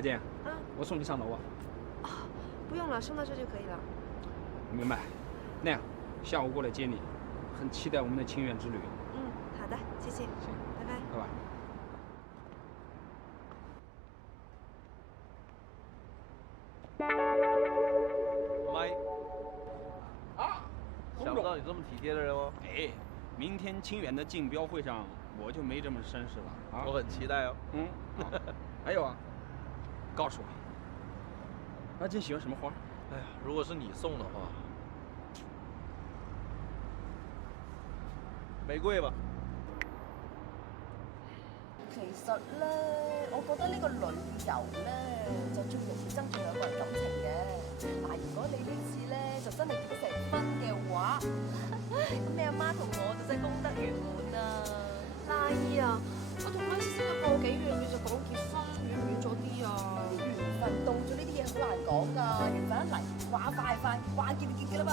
小姐，嗯，我送你上楼啊。不用了，送到这就可以了。明白。那样，下午过来接你，很期待我们的清远之旅。嗯，好的，谢谢。行，拜拜。拜拜。麦啊，想不到你这么体贴的人哦。哎，明天清远的竞标会上，我就没这么绅士了啊。我很期待哦。嗯，好。还有啊，告诉我，阿金喜欢什么花？哎呀，如果是你送的话，玫瑰吧。其實咧，我覺得呢個旅遊咧就最容易增進兩個人感情嘅。嗱，如果你呢次咧就真係結成婚嘅話，咁你阿媽同我就真係功德圓滿啦。拉姨啊，我同媽先識咗個幾月，你就講結婚，遠唔遠咗啲啊？緣分到咗呢啲嘢好難講㗎，緣分一嚟話快快，話結就結嘅啦嘛。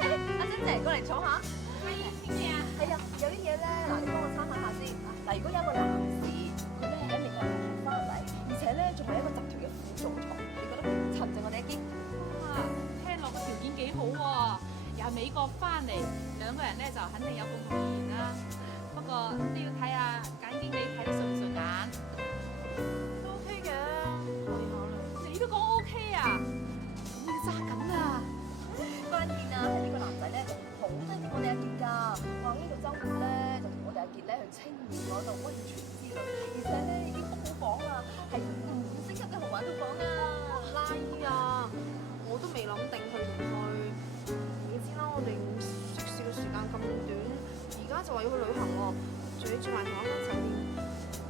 阿珍姐過嚟坐下。啲咩啊？係啊，有啲嘢咧，嗱，你幫我參考下先。嗱，如果有一個男士，佢咧係喺美國留學翻嚟，而且咧仲係一個集團嘅副總裁，你覺得襯唔襯我哋一啲？哇，聽落個條件幾好喎，由美國翻嚟，兩個人咧就肯定有共同語言啦。不過都要睇下簡經理睇得順唔順眼。都 OK 嘅，可以考慮。你都講 OK 啊？咁要揸緊啦！關鍵啊，係呢個男仔咧好中意我哋阿傑㗎，話呢個週末咧就同我哋阿傑咧去清遠嗰度溫泉之旅，而且咧已經 book 好房啦，係5星級嘅豪華套房啊！拉姨啊，我都未諗定去唔去。你知啦，我哋識試嘅時間咁短，而家就話要去旅行喎，仲要住埋同一間酒店，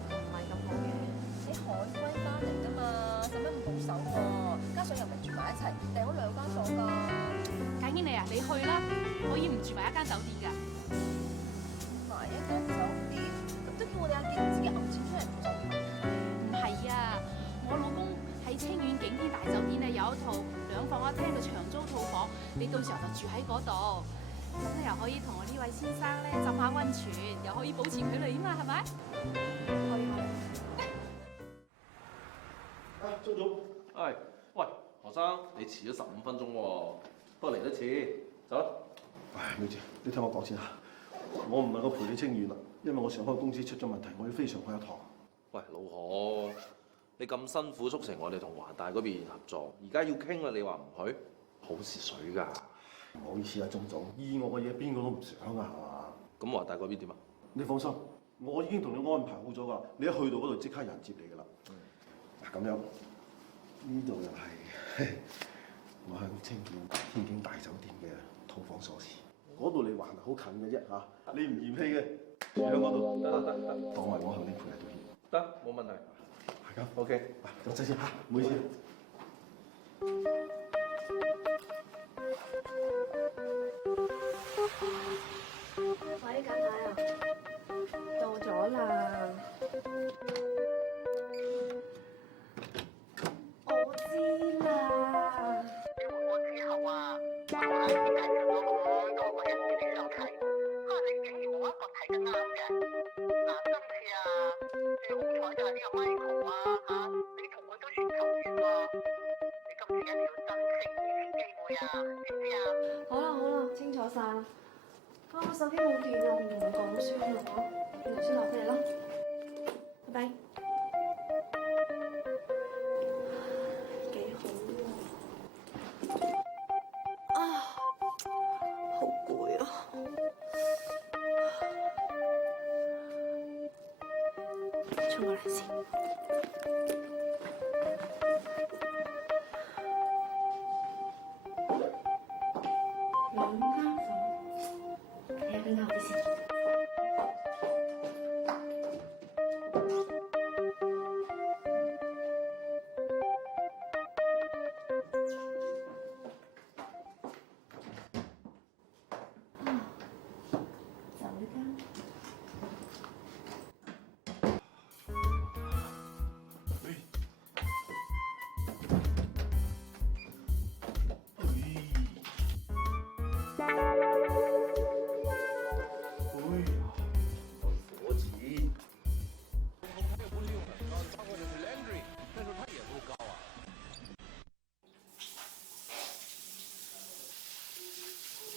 唔係咁好嘅。你海歸翻嚟㗎嘛，使乜咁保守喎？加上又唔係住埋一齊，訂咗2間房㗎。簡經理啊，你去啦，可以唔住埋一間酒店㗎。埋一間酒店，咁都叫我哋阿傑自己揞錢出嚟住酒店。唔係啊，我老公喺清遠景天大酒店咧有一套2房1廳嘅長租套房，你到時候就住喺嗰度，咁咧又可以同我呢位先生咧浸下溫泉，又可以保持距離啊嘛，係咪？可以可以。啊，張總，係，喂，何生，你遲咗15分鐘喎，不過嚟得遲，走啦。唉，妹姐，你聽我講先嚇，我唔能夠陪你清遠啦，因為我上海公司出咗問題，我要飛上海一趟。喂，老何，你咁辛苦促成我哋同華大嗰邊合作，而家要傾啦，你話唔去，好蝕水㗎。唔好意思啊，鐘總，意外嘅嘢邊個都唔想啊，係嘛？咁華大嗰邊點啊？你放心，我已經同你安排好咗㗎，你一去到嗰度即刻人接你㗎啦。嗱，咁樣呢度又係我向清遠天景大酒店嘅套房鎖匙，嗰度離環好近嘅啫嚇，你唔嫌棄嘅，住喺嗰度得，當為我向你賠禮道歉。得，冇問題。係咁 OK，咁即先嚇，唔好意思。喂，近排啊，到咗啦。我知啦。你回國之後啊，我喺介紹咗咁多個人俾你相睇，你竟然冇一個睇得啱嘅。嗱，今次啊，最好彩就係呢個 Michael 啊，你同佢都算投緣喎。你今次一定要珍惜呢次機會啊，知唔知啊？好啦好啦，清楚晒啦。我手機冇電啊，唔同佢講先啦，你頭先留俾你啦。拜拜。幾好喎。啊，好攰啊。沖個涼先。2間房。睇下邊間好啲先。就呢間。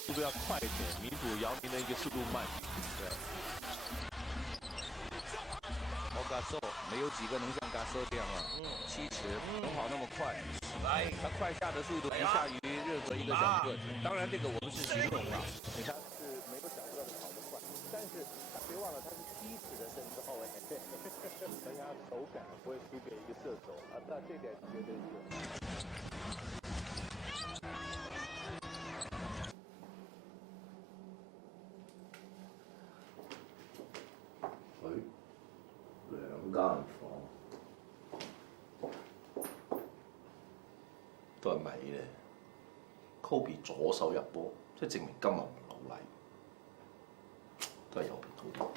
速度要快一点，弥补姚明的一个速度慢。对。嘎瘦没有几个能像嘎瘦这样啊，7尺能跑那么快，来，他快下的速度不下于任何一个小个子。当然，这个我们是形容啊。你看是每个小个子跑得快，但是别忘了他是7尺的身高哎，大家手感不会输给一个射手啊，那这点绝对是。2間房都係米咧。Kobe 左手入波，即係證明今日唔老禮，都係有皮套啲。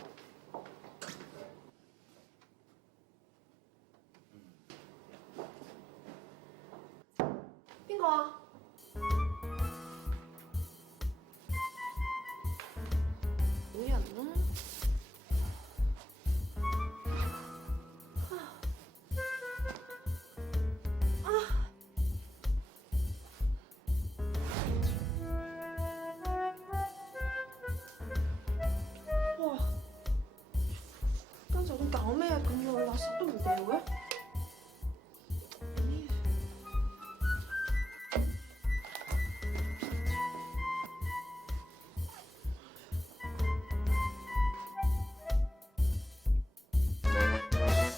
邊個啊？冇人啦。搞咩啊？咁耐垃圾都唔掉嘅。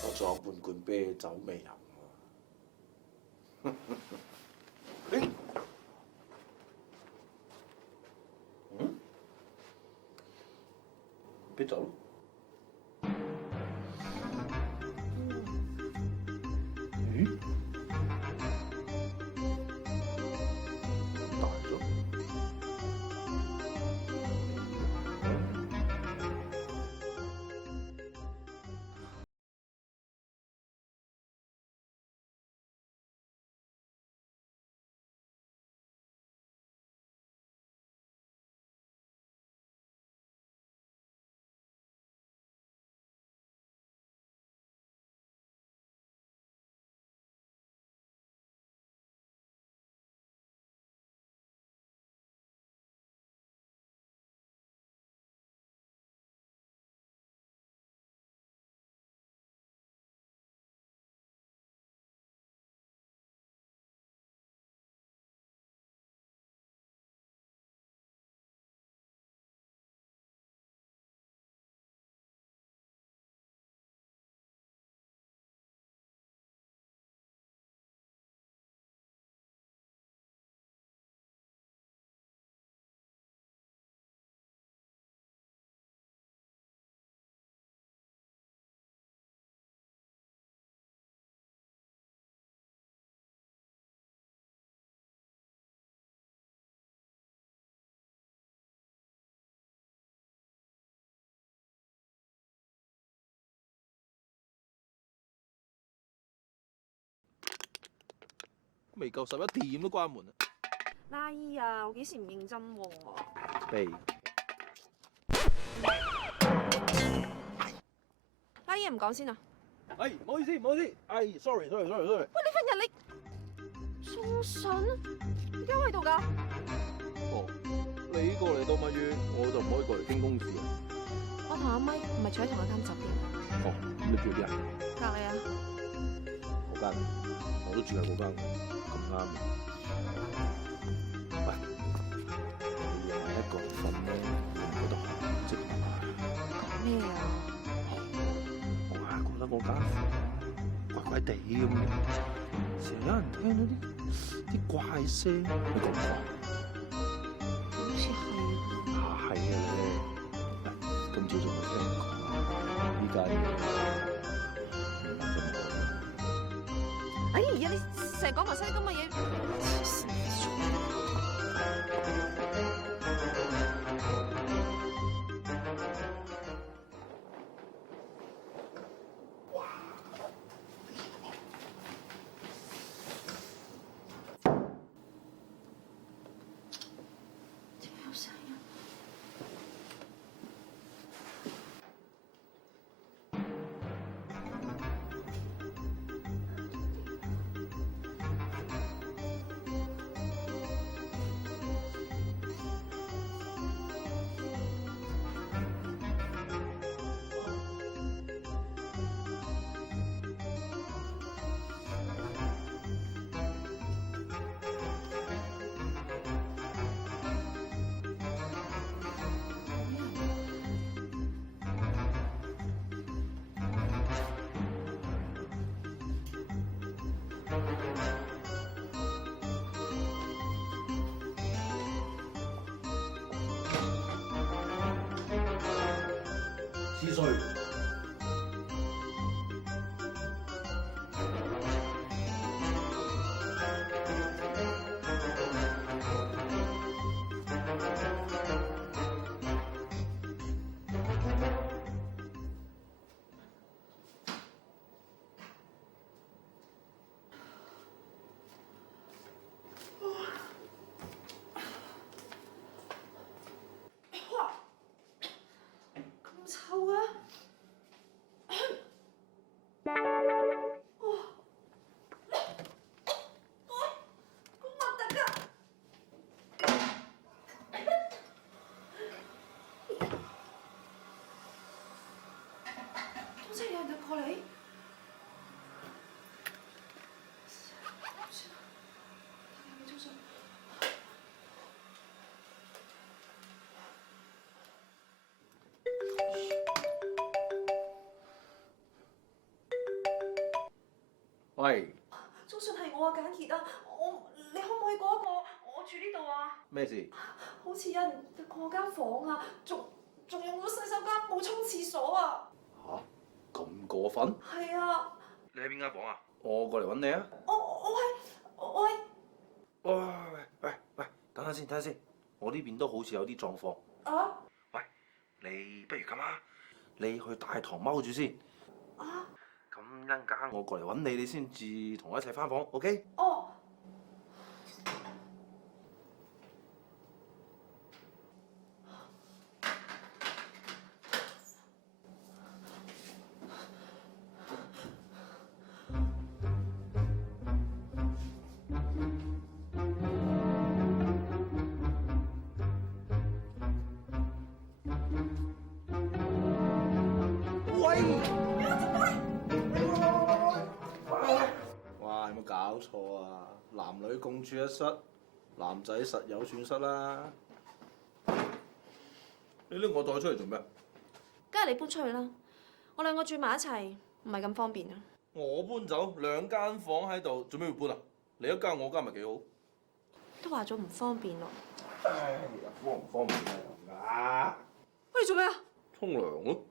我仲有半罐啤酒未飲喎。啤酒。大咗。未夠11點都關門啊！拉姨啊，我幾時唔認真喎？鼻。拉姨唔講先啊！哎，唔好意思，唔好意思，哎，sorry。喂，你份人你送信，點解喺度㗎？哦，你過嚟度蜜月，我就唔可以過嚟傾公事啊。我同阿咪唔係住喺同一間酒店。哦，咁你住邊啊？隔離啊。嗰間，我都住喺嗰間，咁啱。喂，你夜晚一個人瞓咧，會唔會覺得好寂寞啊？講咩啊？我硬覺得我間房怪怪地咁嘅，成日有人聽到啲怪聲，你覺唔覺啊？好似係。係啊你，今朝仲冇聽講，依家嘢。哎呀，你成日講埋晒啲咁嘅嘢。是誰？咁臭啊！好似有人入過嚟。早晨。喂，早晨係我啊，簡傑啊，你可唔可以過一過？我住呢度啊。咩事？好似有人入過我間房啊，仲用咗洗手間冇沖廁所啊！嚇，咁過分？係啊！你喺邊間房啊？我過嚟揾你啊！我係喂，等下先，我呢邊都好似有啲狀況。啊！喂，你不如咁啊，你去大堂踎住先。啊！咁一陣間我過嚟揾你，你先至同我一齊翻房 ，OK？哦。哇！有冇搞錯啊？男女共處一室，男仔實有損失啦。你拎我袋出嚟做咩？梗係你搬出去啦！我兩個住埋一齊，唔係咁方便啊！我搬走兩間房喺度，做咩要搬啊？你一間我間咪幾好？都話咗唔方便咯。唉，方唔方便啊？喂，你做咩啊？沖涼咯，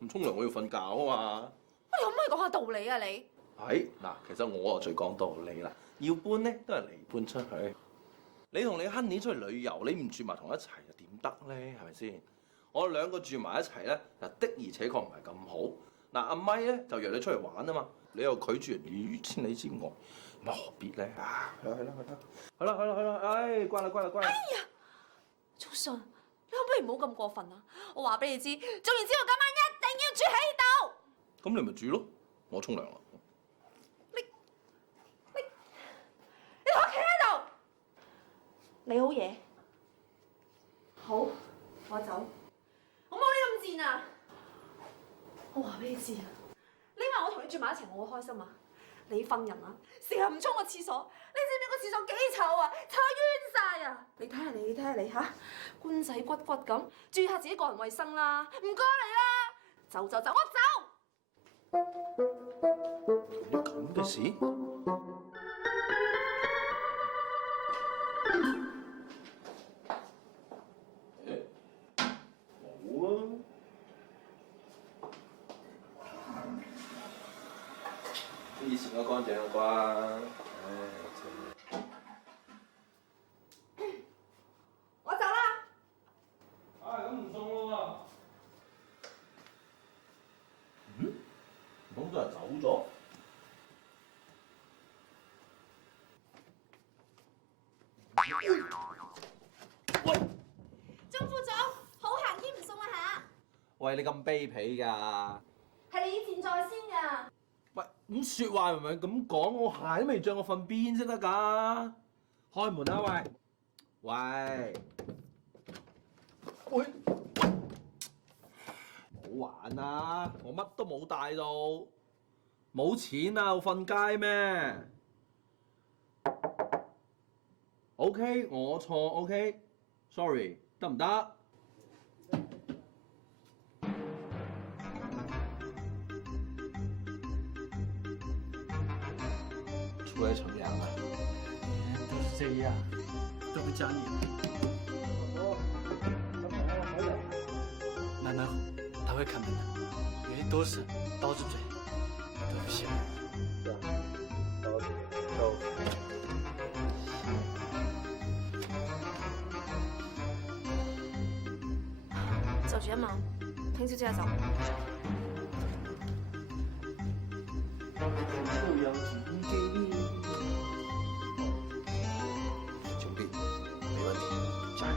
唔沖涼我要瞓覺啊嘛。喂，可唔可以講下道理啊你？係嗱，其實我啊最講道理啦，要搬咧都係你搬出去。你同你 Honey 出去旅遊，你唔住埋同一齊又點得咧？係咪先？我哋兩個住埋一齊咧，嗱的而且確唔係咁好。嗱阿咪咧就約你出嚟玩啊嘛，你又拒絕人於千里之外，咁何必咧？啊，去啦，唉，乖啦。哎呀，早晨，你可唔可以唔好咁過分啊？我話俾你知，總言之我今晚一定要住喺度。咁你咪住咯，我沖涼啦。你同我企喺度，你好嘢。好，我走。我冇你咁賤啊！我話俾你知啊，你話我同你住埋一齊，我好開心啊！你份人啊，成日唔沖個廁所，你知唔知個廁所幾臭啊？臭冤晒啊！你睇下你嚇，官仔骨骨咁，注意下自己個人衞生啦！唔該你啦，走，我走。有啲咁嘅事？冇啊！以前都乾淨啦啩？我走啦。咁唔送咯喎。唔通都係走咗？喂！鐘副總，好行添唔送啦嚇。喂，你咁卑鄙㗎？係你以前在先㗎。喂，咁説話明明咁講，我鞋都未着，我瞓邊先得㗎？開門啊喂！喂！唔好玩啊！我乜都冇帶到，冇錢啊！我瞓街咩？OK，我錯 OK，sorry，得唔得？除出来乘凉啊？都是这样，都不讲理了。慢慢吼，他会看门的，因为都是刀子嘴，对不起。就住一晚，聽朝即刻走。兄弟，没问题，加油！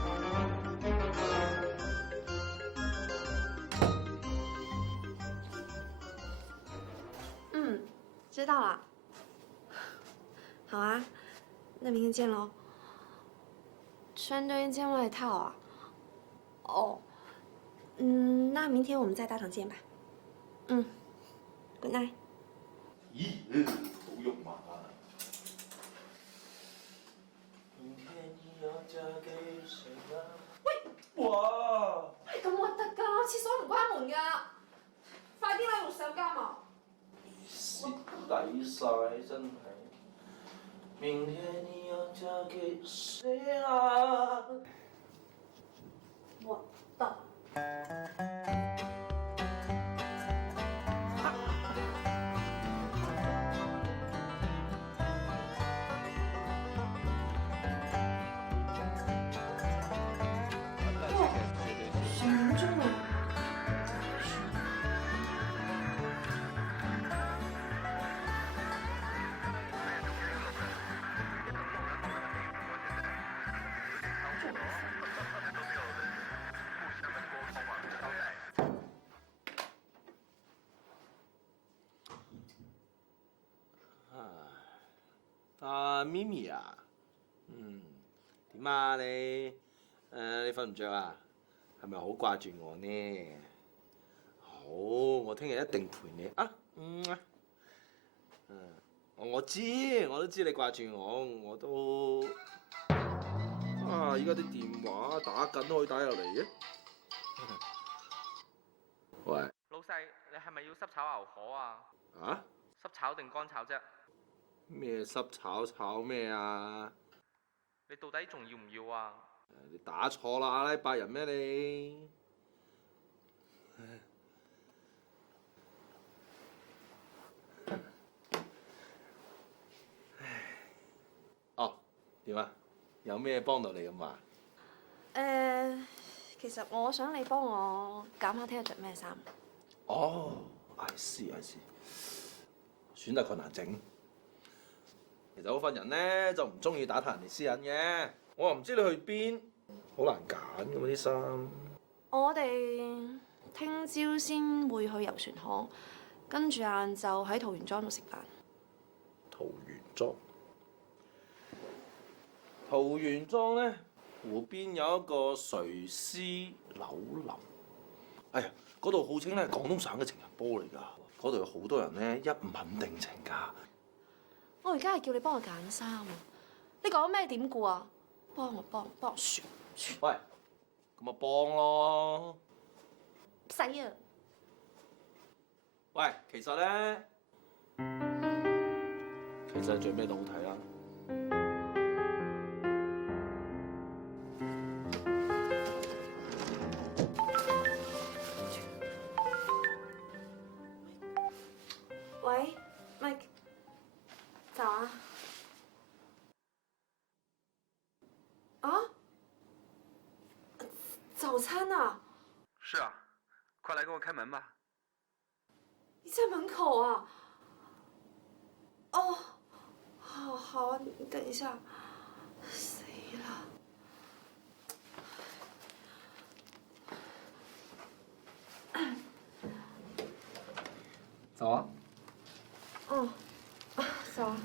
知道了。好啊，那明天见喽。穿多一件外套啊？哦，那明天我们在大堂见吧。Good night。咦，好肉麻啊！喂！哇！係咁核突㗎，廁所唔關門㗎，快啲啦，用手監啊！蝕底晒真係。明天你要嫁給誰啊？核突。咪咪啊，點啊你？你瞓唔着啊？係咪好掛住我呢？好，我聽日一定陪你啊！我知，我都知你掛住我，我都依家啲電話打緊可以打入嚟嘅。喂，老細，你係咪要濕炒牛河啊？啊？濕炒定乾炒啫？咩濕炒咩啊？你到底仲要唔要啊？你打錯啦，阿拉伯人咩你？哦，點啊？有咩幫到你咁啊？其實我想你幫我揀下聽日着咩衫。哦，I see，選擇困難症。其實我份人咧就唔中意打探人哋私隱嘅，我又唔知你去邊，好難揀咁啲衫。我哋聽朝先會去遊船河，跟住晏晝喺桃園莊度食飯。桃園莊咧，湖邊有一個垂絲柳林。哎呀，嗰度號稱咧廣東省嘅情人坡嚟㗎，嗰度有好多人咧一吻定情㗎。我而家係叫你幫我揀衫啊！你講咩典故啊？幫我，喂，咁咪幫咯。唔使啊！喂，其實咧，最尾都好睇啦。喂，Mike，早啊。啊？早餐啊？是啊，快來給我開門吧。你在門口啊？哦，好啊，你等一下。死了！早啊。早啊。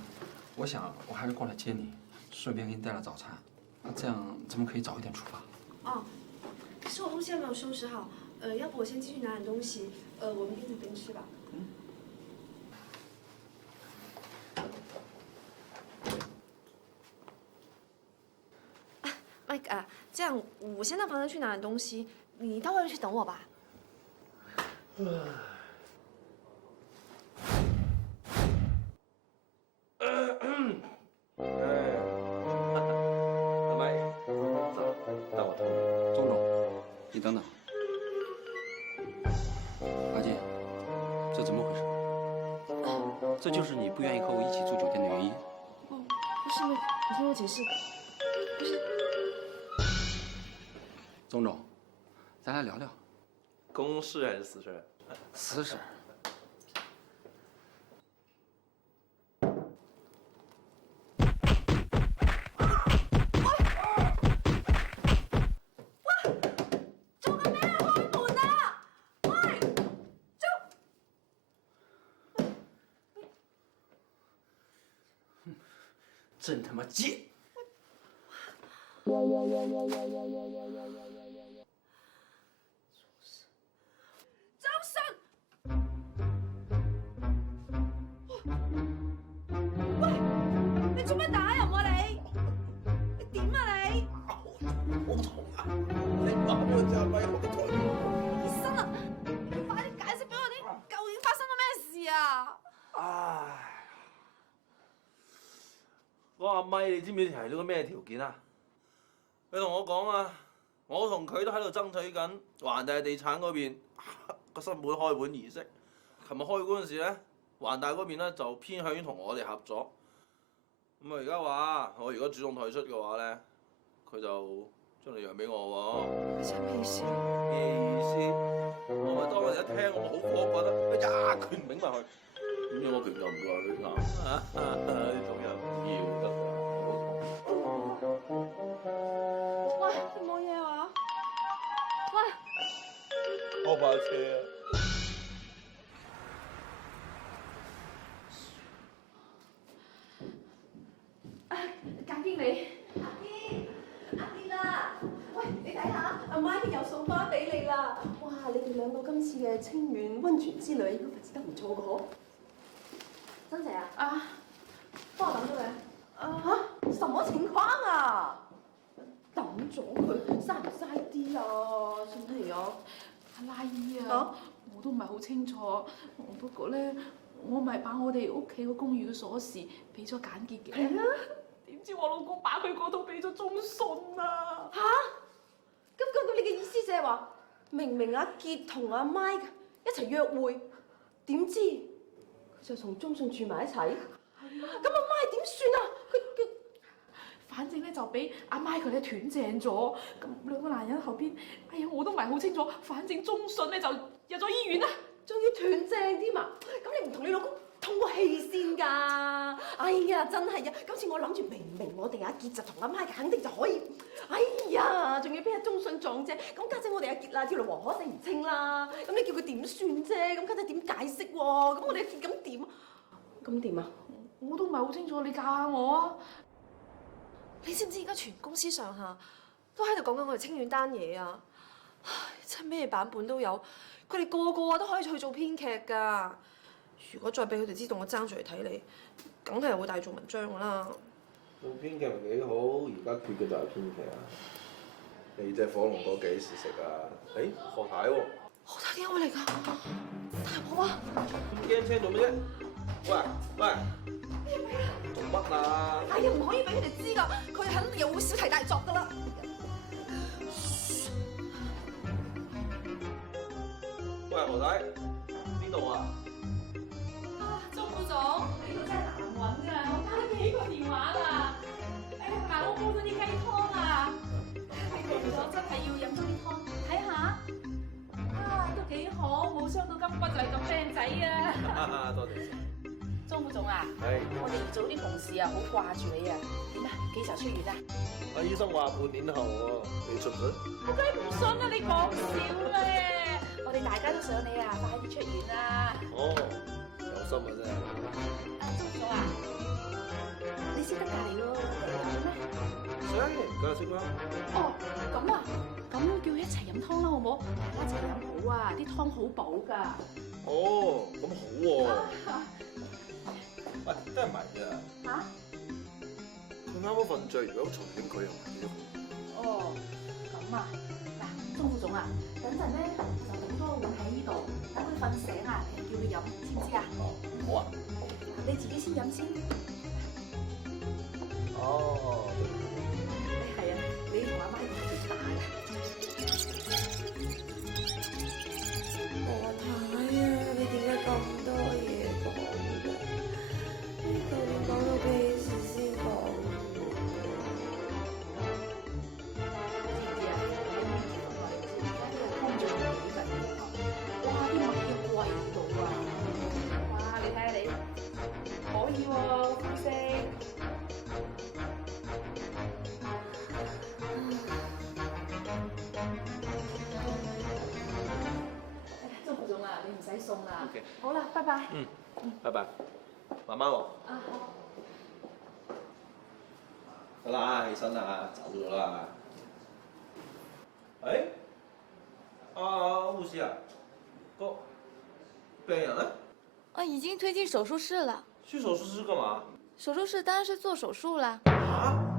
我想我还是过来接你，顺便给你带了早餐。这样咱们可以早一点出发。可是我东西还没有收拾好，要不我先进去拿点东西，我们边走边吃吧。Mike 啊，这样我先到房间去拿点东西，你到外面去等我吧。这就是你不愿意和我一起住酒店的原因。不是，你听我解释。不是，钟总，咱来聊聊公事还是私事？私事。真他妈贱！周迅，喂，你做乜打人啊你？你點啊你？好痛啊！你打我就係咪好痛？醫生啊，你快啲解釋俾我聽，究竟發生咗咩事啊？唉，嗰阿咪，你知唔知提咗個咩條件啊？佢同我講啊，我同佢都喺度爭取緊環大地產嗰邊個新盤開盤儀式。琴日開嗰陣時咧，環大嗰邊咧就偏向於同我哋合作。咁啊，而家話我如果主動退出嘅話咧，佢就將你讓俾我喎。即係咩意思？咩意思？我咪當時一聽，我好火滾啦，一拳揈埋去。點知我拳就唔過佢硬，呢種人唔要得㗎。喂，你冇嘢話？喂，我把車啊！簡經理，阿啲啦，喂，你睇下，阿媽又送花俾你啦！哇，你哋兩個今次嘅清遠溫泉之旅應該發展得唔錯嘅嗬？真姐啊？啊，幫我諗咗佢。嚇？什麼情況啊？抌咗佢，嘥唔嘥啲啊？真係啊！阿拉姨啊，我都唔係好清楚，不過咧，我咪把我哋屋企個公寓嘅鎖匙俾咗簡潔嘅。係啊。點知我老公把佢嗰度俾咗中信啊！嚇？咁你嘅意思就係話，明明阿傑同阿 Mike 一齊約會，點知佢就同中信住埋一齊？係啊。咁阿 Mike 點算啊？佢反正咧就俾阿 Mike 咧斷正咗，咁兩個男人後邊，哎呀我都唔係好清楚，反正中信咧就入咗醫院啦，仲要斷正添啊！咁你唔同你老公通個氣先㗎？哎呀，真係啊！今次我諗住明我哋阿傑就同阿 Mike 肯定就可以，哎呀，仲要俾阿中信撞啫！咁家姐我哋阿傑啊跳嚟黃河洗唔清啦！咁你叫佢點算啫？咁家姐點解釋喎？咁我哋阿傑咁點？咁點啊？我都唔係好清楚，你教下我啊！你知唔知而家全公司上下都喺度講緊我哋清遠單嘢啊？唉，真係咩版本都有，佢哋個個都可以去做編劇㗎。如果再俾佢哋知道我爭住嚟睇你，梗係會大做文章㗎啦。做編劇咪幾好，而家缺嘅就係編劇啊！你隻火龍果幾時食啊？誒，何太喎？何太點解會嚟㗎？大婆啊！咁驚青做咩啫？喂！做乜啊？哎呀，唔可以俾佢哋知㗎，佢哋肯定又會小題大作㗎啦。喂，何太，邊度啊？鐘副總，呢度真係難揾㗎，我打咗幾個電話啦。嗱，我煲咗啲雞湯啊，係凍咗，真係要飲多啲湯，睇下。都幾好，冇傷到筋骨就係咁靚仔啊！多謝。鐘副總啊，係。我哋組啲同事啊，好掛住你啊。點啊？幾時出院啊？阿醫生話半年後喎，你信唔信？我梗係唔信啦，你講笑咧！我哋大家都想你啊，快啲出院啦！哦，有心啊真係。鐘副總啊，你識得隔離咯，識，梗係識啦。哦，咁啊，咁叫佢一齊飲湯啦，好唔好？大家一齊飲好啊，啲湯好補㗎。哦，咁好喎。喂，真係唔係㗎。嚇？佢啱啱瞓著，如果嘈醒佢又唔幾好。哦，咁啊，嗱，鐘副總啊，等陣咧就整多碗喺呢度，等佢瞓醒啊，你叫佢飲，知唔知啊？哦，好啊。你自己先飲先。哦。係啊，你同阿媽一齊打㗎。何太啊，你點解咁多嘢講㗎？使送啦。 OK 好啦，拜拜。拜拜，慢慢喎。啊好。得啦，起身啦，走咗啦。誒，護士啊，個病人呢？已經推進手術室了。去手術室幹嘛？手術室當然是做手術啦。